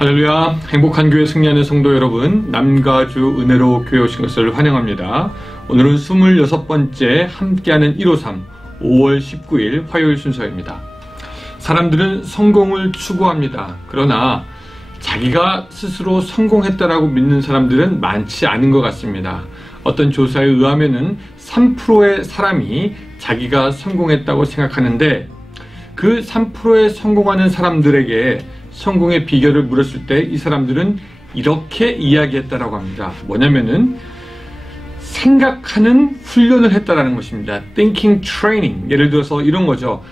할렐루야. 행복한 교회 승리하는 성도 여러분, 남가주 은혜로 교회 오신 것을 환영합니다. 오늘은 26번째 함께하는 153 5월 19일 화요일 순서입니다. 사람들은 성공을 추구합니다. 그러나 자기가 스스로 성공했다라고 믿는 사람들은 많지 않은 것 같습니다. 어떤 조사에 의하면은 3%의 사람이 자기가 성공했다고 생각하는데, 그 3%의 성공하는 사람들에게 성공의 비결을 물었을 때 이 사람들은 이렇게 이야기했다라고 합니다. 뭐냐면은 생각하는 훈련을 했다라는 것입니다. Thinking training. 예를 들어서 이런 거죠.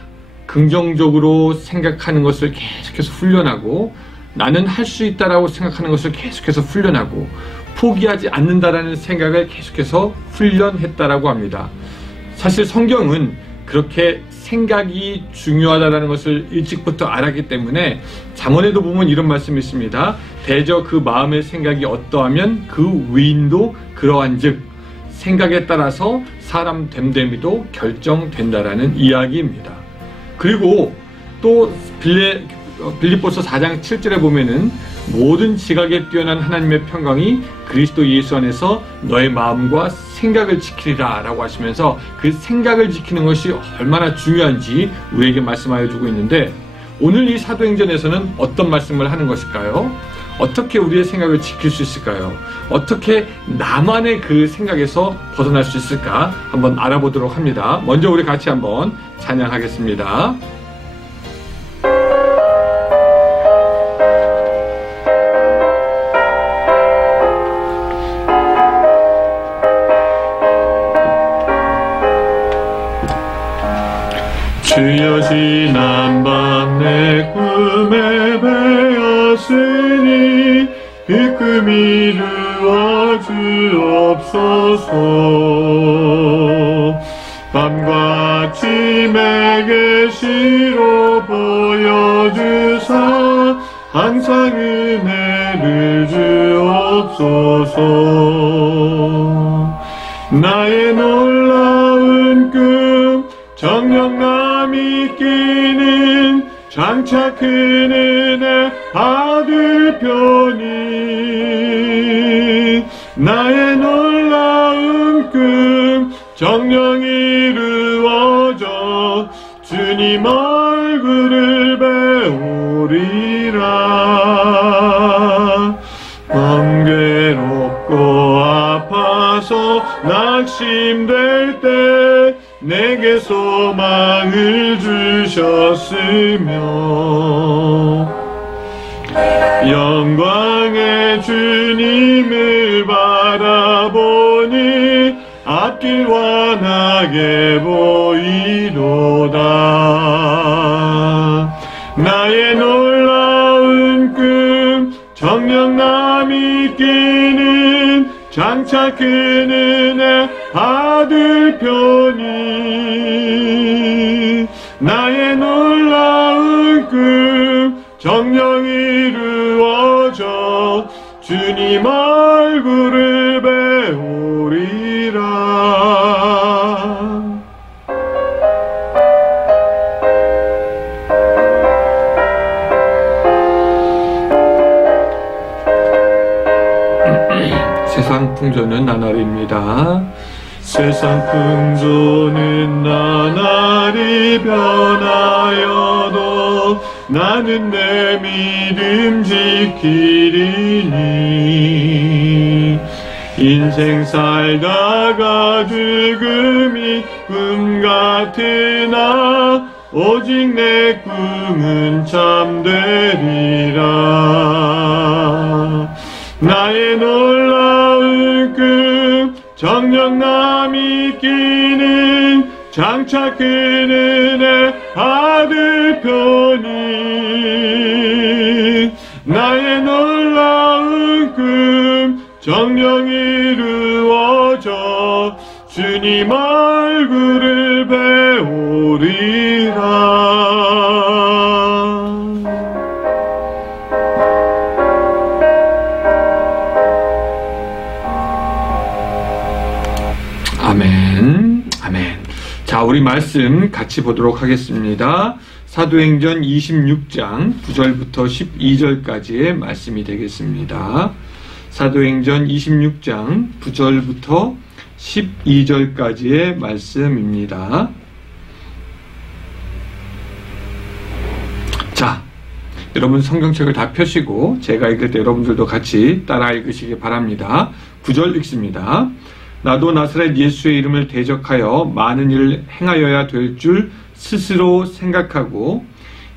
긍정적으로 생각하는 것을 계속해서 훈련하고, 나는 할 수 있다라고 생각하는 것을 계속해서 훈련하고, 포기하지 않는다라는 생각을 계속해서 훈련했다라고 합니다. 사실 성경은 그렇게 생각이 중요하다는 것을 일찍부터 알았기 때문에 잠언에도 보면 이런 말씀이 있습니다. 대저 그 마음의 생각이 어떠하면 그 위인도 그러한즉, 생각에 따라서 사람 됨됨이도 결정된다라는 이야기입니다. 그리고 또 빌립보서 4장 7절에 보면은 모든 지각에 뛰어난 하나님의 평강이 그리스도 예수 안에서 너의 마음과 생각을 지키리라 라고 하시면서 그 생각을 지키는 것이 얼마나 중요한지 우리에게 말씀하여 주고 있는데, 오늘 이 사도행전에서는 어떤 말씀을 하는 것일까요? 어떻게 우리의 생각을 지킬 수 있을까요? 어떻게 나만의 그 생각에서 벗어날 수 있을까? 한번 알아보도록 합니다. 먼저 우리 같이 한번 찬양하겠습니다. 주여 지난밤 내 꿈에 배었으니 그 꿈 이루어 주옵소서. 밤과 아침에 계시로 보여주사 항상 은혜를 주옵소서. 나의 놀라운 꿈 정녕 남이 끼는 장차 큰 은혜 받을 편이, 나의 놀라운 꿈 정녕 이루어져 주님 얼굴을 배우리라. 번괴롭고 아파서 낙심될 때 내게 소망을 주셨으며, 영광의 주님을 바라보니 앞길 환하게 보이도다. 나의 놀라운 꿈 정녕 남이 끼는 장차 큰 은혜 받을 편이, 나의 놀라운 꿈 정녕 이루어져 주님 얼굴을 배우리라. 세상 풍조는 나날입니다. 세상 풍조는 나날이 변하여도 나는 내 믿음 지키리니. 인생 살다가 죽음이 꿈 같으나 오직 내 꿈은 참되리라. 나의 놀라운 꿈 정녕 남이 끼는 장차 큰 은혜 받을 편이, 나의 놀라운 꿈 정녕 이루어져 주님 얼굴을 배우리라. 아멘. 아멘. 자, 우리 말씀 같이 보도록 하겠습니다. 사도행전 26장 9절부터 12절까지의 말씀이 되겠습니다. 사도행전 26장 9절부터 12절까지의 말씀입니다. 자, 여러분 성경책을 다 펴시고 제가 읽을 때 여러분들도 같이 따라 읽으시기 바랍니다. 9절 읽습니다. 나도 나사렛 예수의 이름을 대적하여 많은 일을 행하여야 될 줄 스스로 생각하고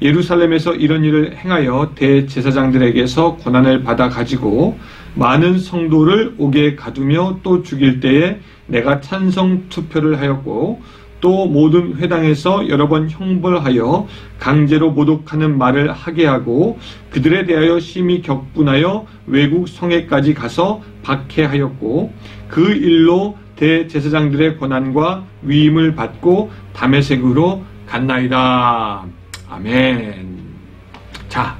예루살렘에서 이런 일을 행하여 대제사장들에게서 권한을 받아 가지고 많은 성도를 옥에 가두며 또 죽일 때에 내가 찬성 투표를 하였고 또 모든 회당에서 여러 번 형벌하여 강제로 모독하는 말을 하게 하고 그들에 대하여 심히 격분하여 외국 성에까지 가서 박해하였고 그 일로 대제사장들의 권한과 위임을 받고 다메섹으로 갔나이다. 아멘. 자,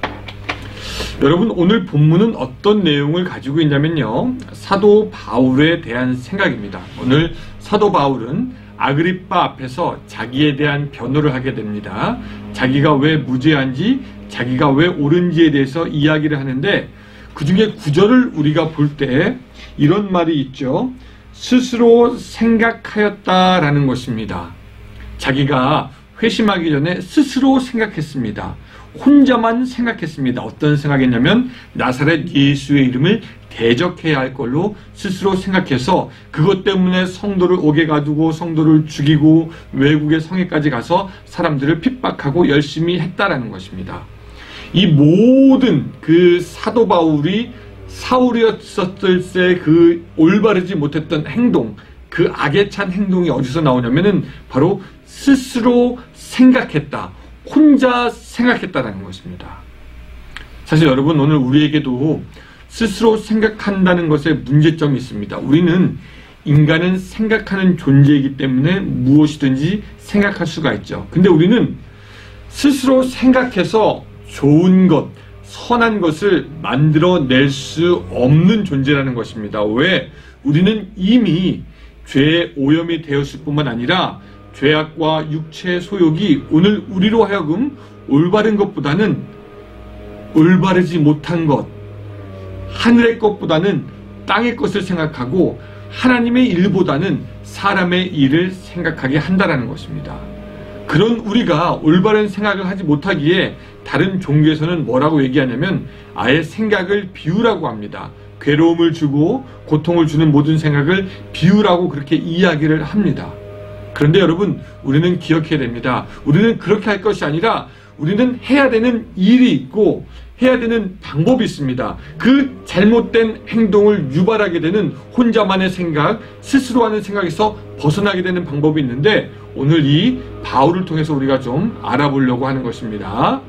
여러분 오늘 본문은 어떤 내용을 가지고 있냐면요, 사도 바울에 대한 생각입니다. 오늘 사도 바울은 아그리빠 앞에서 자기에 대한 변호를 하게 됩니다. 자기가 왜 무죄한지, 자기가 왜 옳은지에 대해서 이야기를 하는데 그 중에 구절을 우리가 볼 때 이런 말이 있죠. 스스로 생각하였다라는 것입니다. 자기가 회심하기 전에 스스로 생각했습니다. 혼자만 생각했습니다. 어떤 생각했냐면 나사렛 예수의 이름을 대적해야 할 걸로 스스로 생각해서 그것 때문에 성도를 옥에 가두고 성도를 죽이고 외국의 성에까지 가서 사람들을 핍박하고 열심히 했다라는 것입니다. 이 모든 그 사도 바울이 사울이었을 때 그 올바르지 못했던 행동, 그 악에 찬 행동이 어디서 나오냐면은 바로 스스로 생각했다, 혼자 생각했다라는 것입니다. 사실 여러분 오늘 우리에게도 스스로 생각한다는 것에 문제점이 있습니다. 우리는 인간은 생각하는 존재이기 때문에 무엇이든지 생각할 수가 있죠. 근데 우리는 스스로 생각해서 좋은 것, 선한 것을 만들어낼 수 없는 존재라는 것입니다. 왜? 우리는 이미 죄의 오염이 되었을 뿐만 아니라 죄악과 육체의 소욕이 오늘 우리로 하여금 올바른 것보다는 올바르지 못한 것, 하늘의 것보다는 땅의 것을 생각하고 하나님의 일보다는 사람의 일을 생각하게 한다는 것입니다. 그런 우리가 올바른 생각을 하지 못하기에 다른 종교에서는 뭐라고 얘기하냐면 아예 생각을 비우라고 합니다. 괴로움을 주고 고통을 주는 모든 생각을 비우라고 그렇게 이야기를 합니다. 그런데 여러분, 우리는 기억해야 됩니다. 우리는 그렇게 할 것이 아니라 우리는 해야 되는 일이 있고 해야 되는 방법이 있습니다. 그 잘못된 행동을 유발하게 되는 혼자만의 생각, 스스로 하는 생각에서 벗어나게 되는 방법이 있는데 오늘 이 바울을 통해서 우리가 좀 알아보려고 하는 것입니다.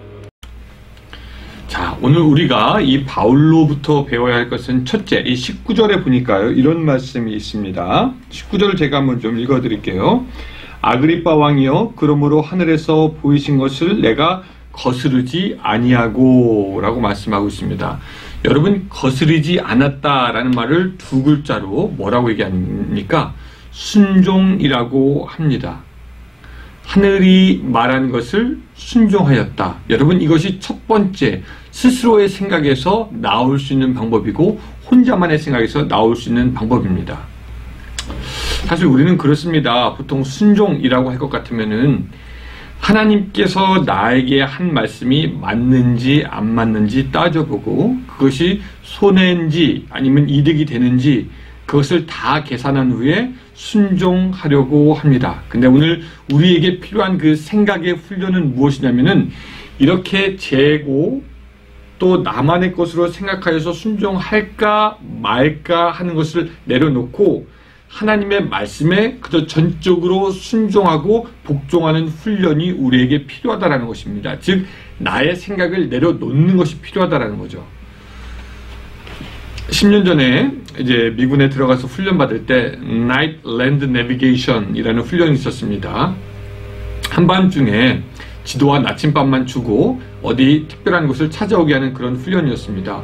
자, 오늘 우리가 이 바울로부터 배워야 할 것은 첫째, 이 19절에 보니까요, 이런 말씀이 있습니다. 19절을 제가 한번 좀 읽어드릴게요. 아그리빠 왕이여, 그러므로 하늘에서 보이신 것을 내가 거스르지 아니하고 라고 말씀하고 있습니다. 여러분, 거스르지 않았다라는 말을 두 글자로 뭐라고 얘기합니까? 순종이라고 합니다. 하늘이 말한 것을 순종하였다. 여러분, 이것이 첫 번째 스스로의 생각에서 나올 수 있는 방법이고 혼자만의 생각에서 나올 수 있는 방법입니다. 사실 우리는 그렇습니다. 보통 순종이라고 할 것 같으면은 하나님께서 나에게 한 말씀이 맞는지 안 맞는지 따져보고 그것이 손해인지 아니면 이득이 되는지 그것을 다 계산한 후에 순종하려고 합니다. 근데 오늘 우리에게 필요한 그 생각의 훈련은 무엇이냐면은 이렇게 재고 또 나만의 것으로 생각하여서 순종할까 말까 하는 것을 내려놓고 하나님의 말씀에 그저 전적으로 순종하고 복종하는 훈련이 우리에게 필요하다라는 것입니다. 즉 나의 생각을 내려놓는 것이 필요하다라는 거죠. 10년 전에 이제 미군에 들어가서 훈련 받을 때 Night Land Navigation이라는 훈련이 있었습니다. 한밤중에 지도와 나침반만 주고 어디 특별한 곳을 찾아오게 하는 그런 훈련이었습니다.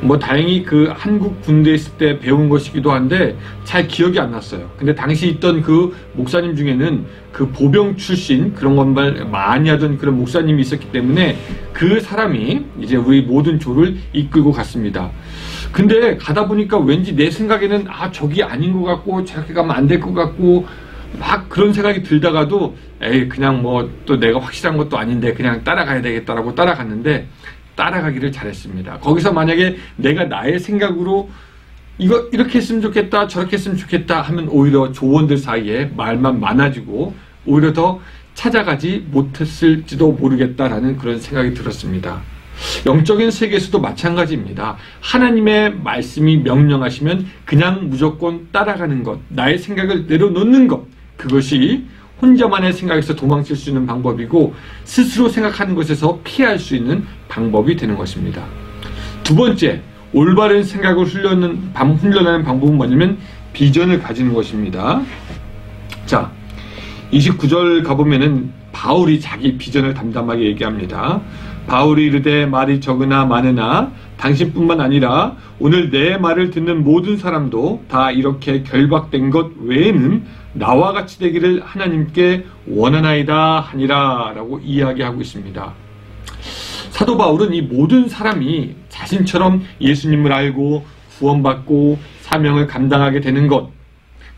뭐 다행히 그 한국 군대에 있을 때 배운 것이기도 한데 잘 기억이 안 났어요. 근데 당시 있던 그 목사님 중에는 그 보병 출신 그런 것만 많이 하던 그런 목사님이 있었기 때문에 그 사람이 이제 우리 모든 조를 이끌고 갔습니다. 근데 가다 보니까 왠지 내 생각에는 저기 아닌 것 같고 저렇게 가면 안 될 것 같고 막 그런 생각이 들다가도 에이 그냥 뭐 또 내가 확실한 것도 아닌데 그냥 따라가야 되겠다라고 따라갔는데 따라가기를 잘했습니다. 거기서 만약에 내가 나의 생각으로 이거 이렇게 했으면 좋겠다 저렇게 했으면 좋겠다 하면 오히려 조원들 사이에 말만 많아지고 오히려 더 찾아가지 못했을지도 모르겠다라는 그런 생각이 들었습니다. 영적인 세계에서도 마찬가지입니다. 하나님의 말씀이 명령하시면 그냥 무조건 따라가는 것, 나의 생각을 내려놓는 것, 그것이 혼자만의 생각에서 도망칠 수 있는 방법이고 스스로 생각하는 것에서 피할 수 있는 방법이 되는 것입니다. 두 번째, 올바른 생각을 훈련하는 방법은 뭐냐면 비전을 가지는 것입니다. 자, 29절 가보면은 바울이 자기 비전을 담담하게 얘기합니다. 바울이 이르되 말이 적으나 많으나 당신뿐만 아니라 오늘 내 말을 듣는 모든 사람도 다 이렇게 결박된 것 외에는 나와 같이 되기를 하나님께 원하나이다 하니라 라고 이야기하고 있습니다. 사도 바울은 이 모든 사람이 자신처럼 예수님을 알고 구원받고 사명을 감당하게 되는 것,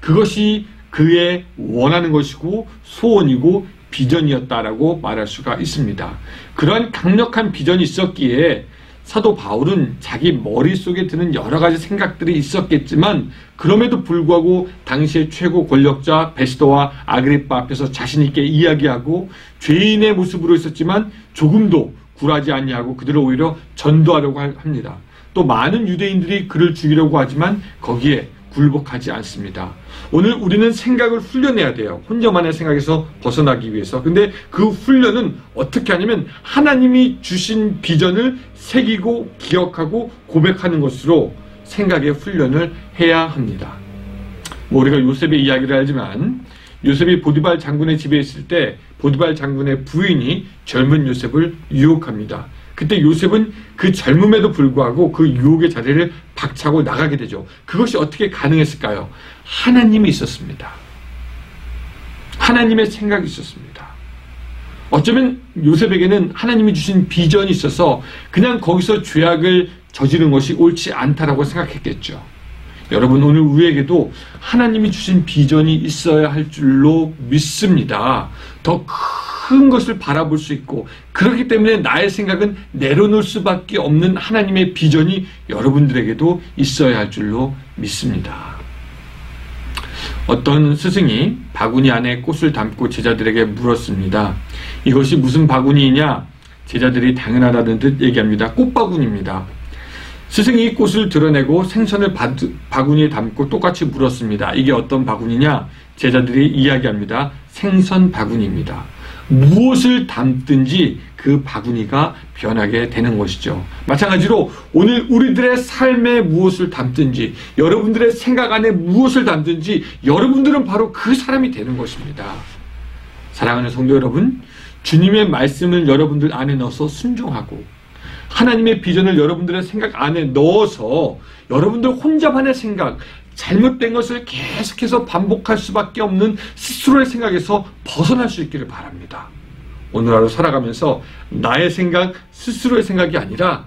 그것이 그의 원하는 것이고 소원이고 비전이었다라고 말할 수가 있습니다. 그러한 강력한 비전이 있었기에 사도 바울은 자기 머릿속에 드는 여러 가지 생각들이 있었겠지만 그럼에도 불구하고 당시의 최고 권력자 베스도와 아그리빠 앞에서 자신 있게 이야기하고 죄인의 모습으로 있었지만 조금도 굴하지 아니하고 그들을 오히려 전도하려고 합니다. 또 많은 유대인들이 그를 죽이려고 하지만 거기에 굴복하지 않습니다. 오늘 우리는 생각을 훈련해야 돼요. 혼자만의 생각에서 벗어나기 위해서. 근데 그 훈련은 어떻게 하냐면 하나님이 주신 비전을 새기고 기억하고 고백하는 것으로 생각의 훈련을 해야 합니다. 뭐 우리가 요셉의 이야기를 알지만 요셉이 보디발 장군의 집에 있을 때 보디발 장군의 부인이 젊은 요셉을 유혹합니다. 그때 요셉은 그 젊음에도 불구하고 그 유혹의 자리를 박차고 나가게 되죠. 그것이 어떻게 가능했을까요? 하나님이 있었습니다. 하나님의 생각이 있었습니다. 어쩌면 요셉에게는 하나님이 주신 비전이 있어서 그냥 거기서 죄악을 저지른 것이 옳지 않다라고 생각했겠죠. 여러분, 오늘 우리에게도 하나님이 주신 비전이 있어야 할 줄로 믿습니다. 더 큰 것을 바라볼 수 있고, 그렇기 때문에 나의 생각은 내려놓을 수밖에 없는 하나님의 비전이 여러분들에게도 있어야 할 줄로 믿습니다. 어떤 스승이 바구니 안에 꽃을 담고 제자들에게 물었습니다. 이것이 무슨 바구니이냐? 제자들이 당연하다는 듯 얘기합니다. 꽃바구니입니다. 스승이 꽃을 드러내고 생선을 바구니에 담고 똑같이 물었습니다. 이게 어떤 바구니냐? 제자들이 이야기합니다. 생선 바구니입니다. 무엇을 담든지 그 바구니가 변하게 되는 것이죠. 마찬가지로 오늘 우리들의 삶에 무엇을 담든지, 여러분들의 생각 안에 무엇을 담든지 여러분들은 바로 그 사람이 되는 것입니다. 사랑하는 성도 여러분, 주님의 말씀을 여러분들 안에 넣어서 순종하고 하나님의 비전을 여러분들의 생각 안에 넣어서 여러분들 혼자만의 생각, 잘못된 것을 계속해서 반복할 수밖에 없는 스스로의 생각에서 벗어날 수 있기를 바랍니다. 오늘 하루 살아가면서 나의 생각, 스스로의 생각이 아니라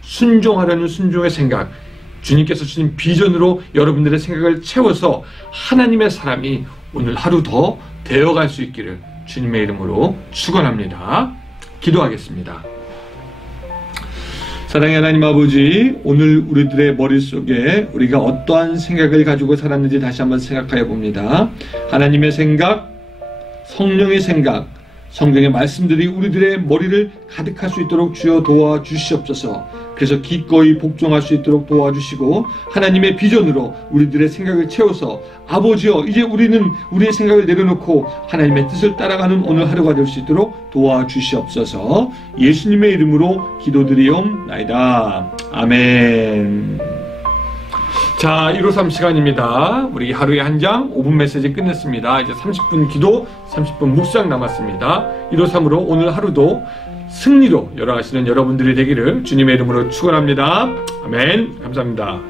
순종하려는 순종의 생각, 주님께서 주신 비전으로 여러분들의 생각을 채워서 하나님의 사람이 오늘 하루 더 되어갈 수 있기를 주님의 이름으로 축원합니다. 기도하겠습니다. 사랑의 하나님 아버지, 오늘 우리들의 머릿속에 우리가 어떠한 생각을 가지고 살았는지 다시 한번 생각하여 봅니다. 하나님의 생각, 성령의 생각, 성경의 말씀들이 우리들의 머리를 가득할 수 있도록 주여 도와주시옵소서. 그래서 기꺼이 복종할 수 있도록 도와주시고 하나님의 비전으로 우리들의 생각을 채워서 아버지여, 이제 우리는 우리의 생각을 내려놓고 하나님의 뜻을 따라가는 오늘 하루가 될 수 있도록 도와주시옵소서. 예수님의 이름으로 기도드리옵나이다. 아멘. 자, 153 시간입니다. 우리 하루에 한 장 5분 메시지 끝냈습니다. 이제 30분 기도, 30분 묵상 남았습니다. 153으로 오늘 하루도 승리로 열어가시는 여러분들이 되기를 주님의 이름으로 축원합니다. 아멘. 감사합니다.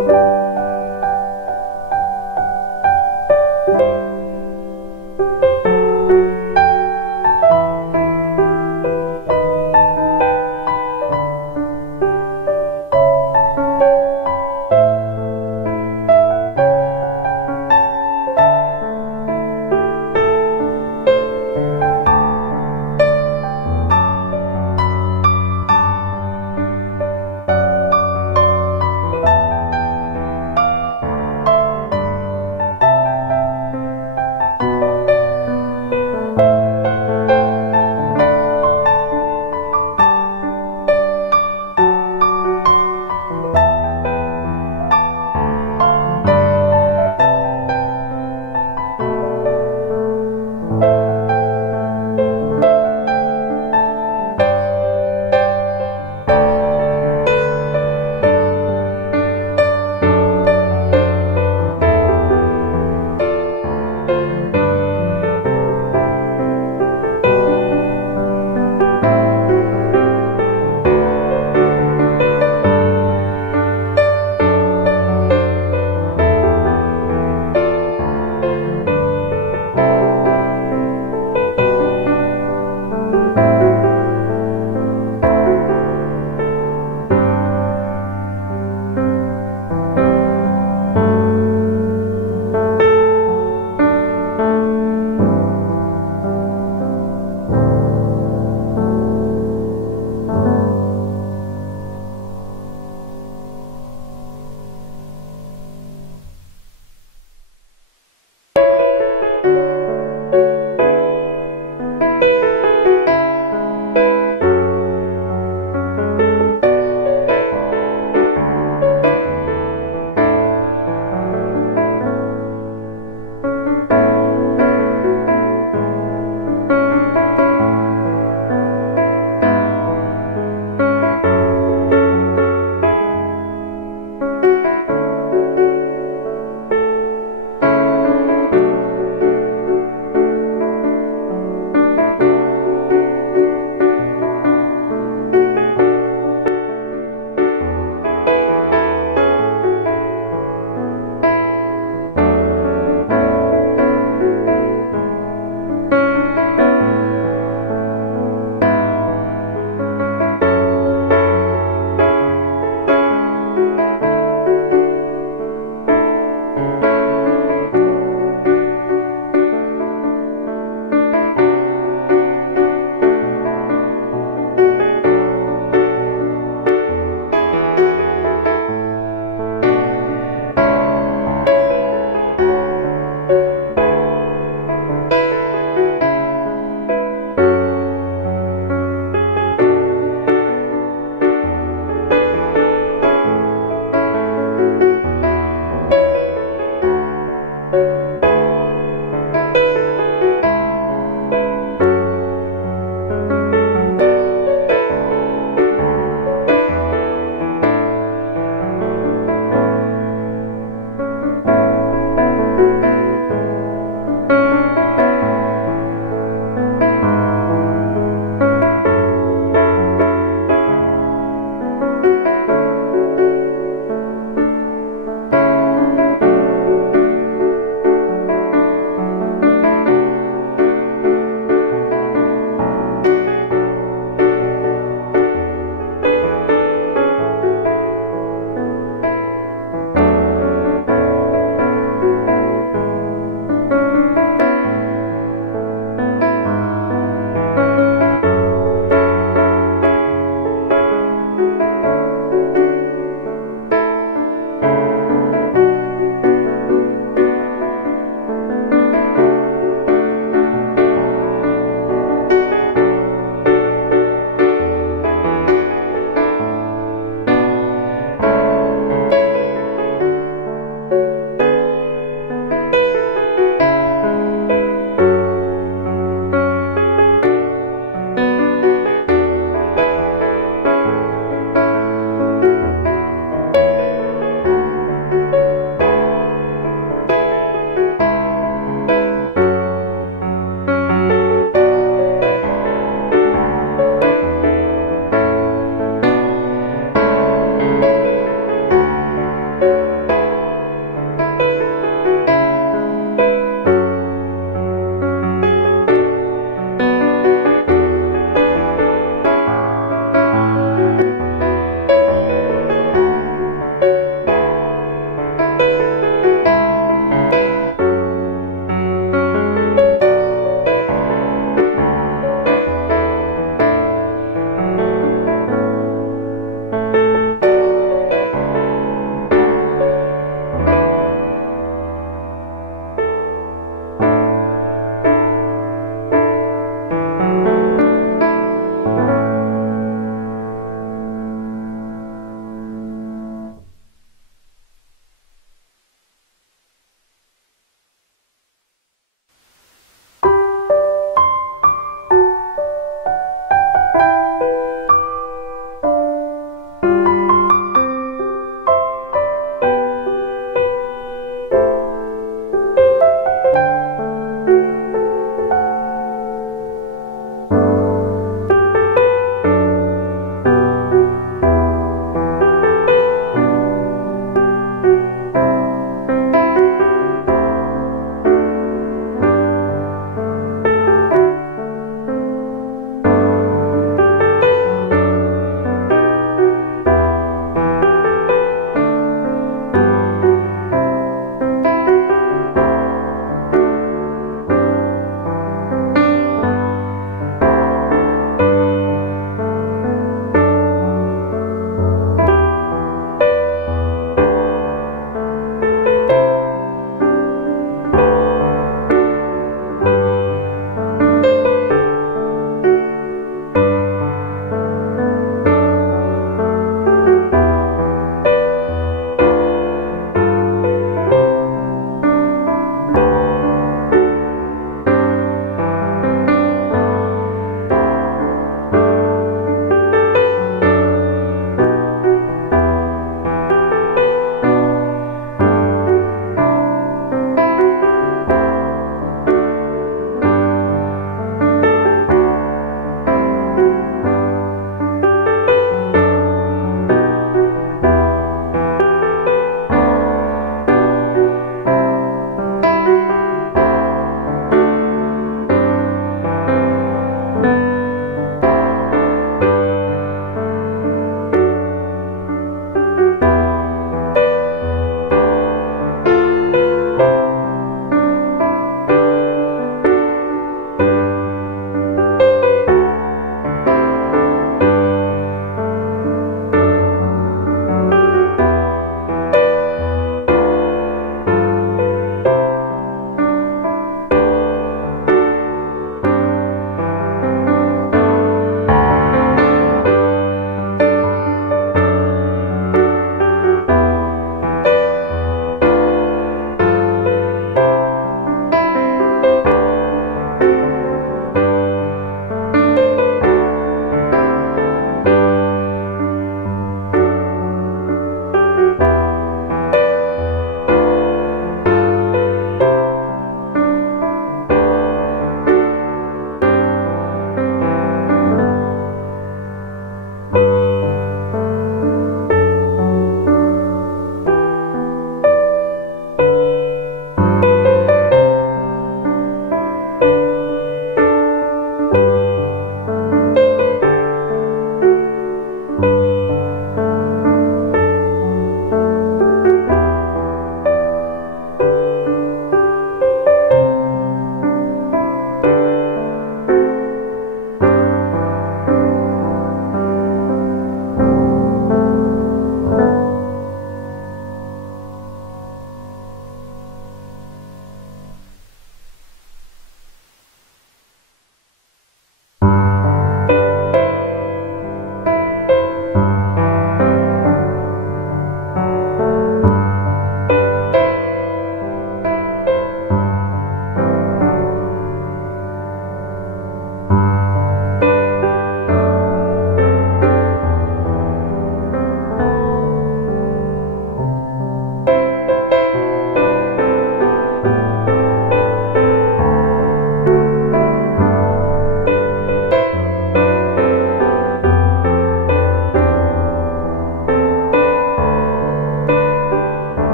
you.